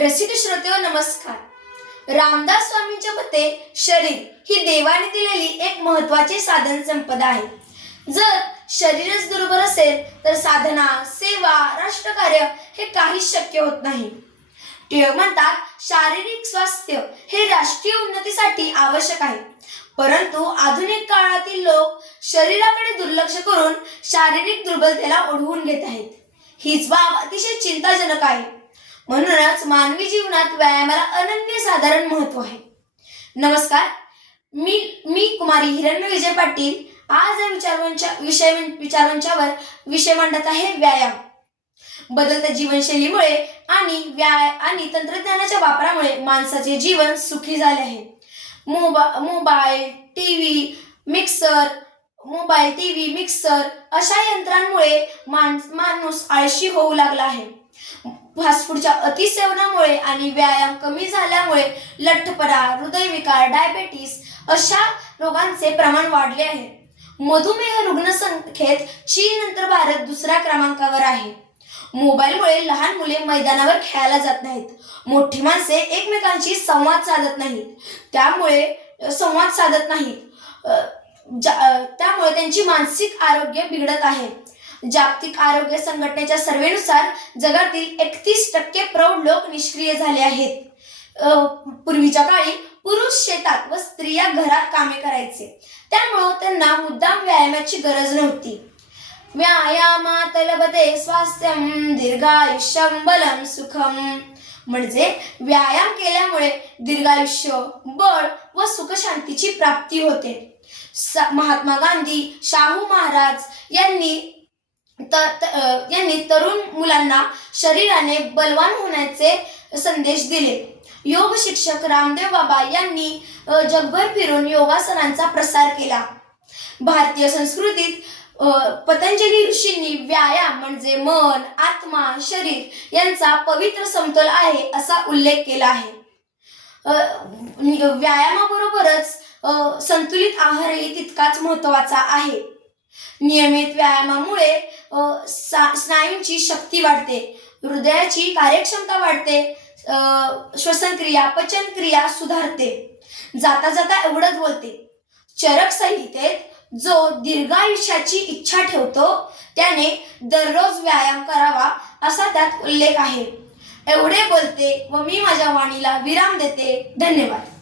रसिक श्रोते नमस्कार. रामदास स्वामींच्या मते शरीर ही देवाने दिलेली एक महत्वाची साधन संपदा आहे. जर शरीरच दुर्बल असेल तर साधना सेवा राष्ट्रकार्य हे काहीच शक्य होत नाही. टिळक म्हणतात शारीरिक स्वास्थ्य हे राष्ट्रीय उन्नतीसाठी आवश्यक आहे. परंतु आधुनिक काळातील लोक शरीराकडे दुर्लक्ष करून शारीरिक दुर्बलतेला ओढवून घेत आहेत. हीच बाब अतिशय चिंताजनक आहे. म्हणूनच मानवी जीवनात व्यायामाला अनन्य साधारण महत्त्व आहे. नमस्कार मी मी कुमारी हिरण्य विजय पाटील. आज या विचारवंच्या विषय विचारवंच्यावर विषय मांडत आहे व्यायाम. बदलत्या जीवनशैलीमुळे आणि व्याय आणि तंत्रज्ञानाच्या वापरामुळे माणसाचे जीवन सुखी झाले आहे. मोबा mobile T V mixer mobile T V mixer अशा यंत्रांमुळे माणूस आळशी होऊ लागला आहे. फास्टफूडच्या अतिसेवनामुळे आणि व्यायाम कमी झाल्यामुळे लठ्ठपणा हृदयविकार डायबेटीस अशा रोगांचे प्रमाण वाढले आहे. मधुमेह रुग्णसंख्येत चीन नंतर भारत दुसऱ्या क्रमांकावर आहे. मोबाईलमुळे लहान मुले मैदानावर खेळायला जात नाहीत. मोठी माणसे एकमेकांशी संवाद साधत नाहीत. त्यामुळे संवाद साधत नाहीत. त्यामुळे त्यांची मानसिक आरोग्य बिघडत आहे. जागतिक आरोग्य संघटनेच्या सर्वेनुसार जगातील एकतीस टक्के प्रौढ लोक निष्क्रिय झाले आहेत. पूर्वीच्या काळी पुरुष शेतात व स्त्रिया घरात कामे करायचे. त्यामुळं त्यांना मुद्दाम व्यायामाची गरज नव्हती. व्यायामात स्वास्थ्यम दीर्घायुष्यम बलम सुखम म्हणजे व्यायाम केल्यामुळे दीर्घायुष्य बळ व सुखशांतीची प्राप्ती होते. स- महात्मा गांधी शाहू महाराज यांनी तर त, यांनी तरुण मुलांना शरीराने बलवान होण्याचे संदेश दिले. योग शिक्षक रामदेव बाबा यांनी जगभर फिरून योगासनांचा प्रसार केला. भारतीय संस्कृतीत पतंजली ऋषींनी व्यायाम म्हणजे मन आत्मा शरीर यांचा पवित्र समतोल आहे असा उल्लेख केला आहे. व्यायामाबरोबरच संतुलित आहारही तितकाच महत्त्वाचा आहे. नियमित व्यायामामुळे स्नायूंची शक्ती वाढते हृदयाची कार्यक्षमता वाढते श्वसनक्रिया पचनक्रिया सुधारते. जाता जाता एवढंच बोलते. चरक संहितेत जो दीर्घायुष्याची इच्छा ठेवतो त्याने दररोज व्यायाम करावा असा त्यात उल्लेख आहे. एवढे बोलते व मी माझ्या वाणीला विराम देते. धन्यवाद.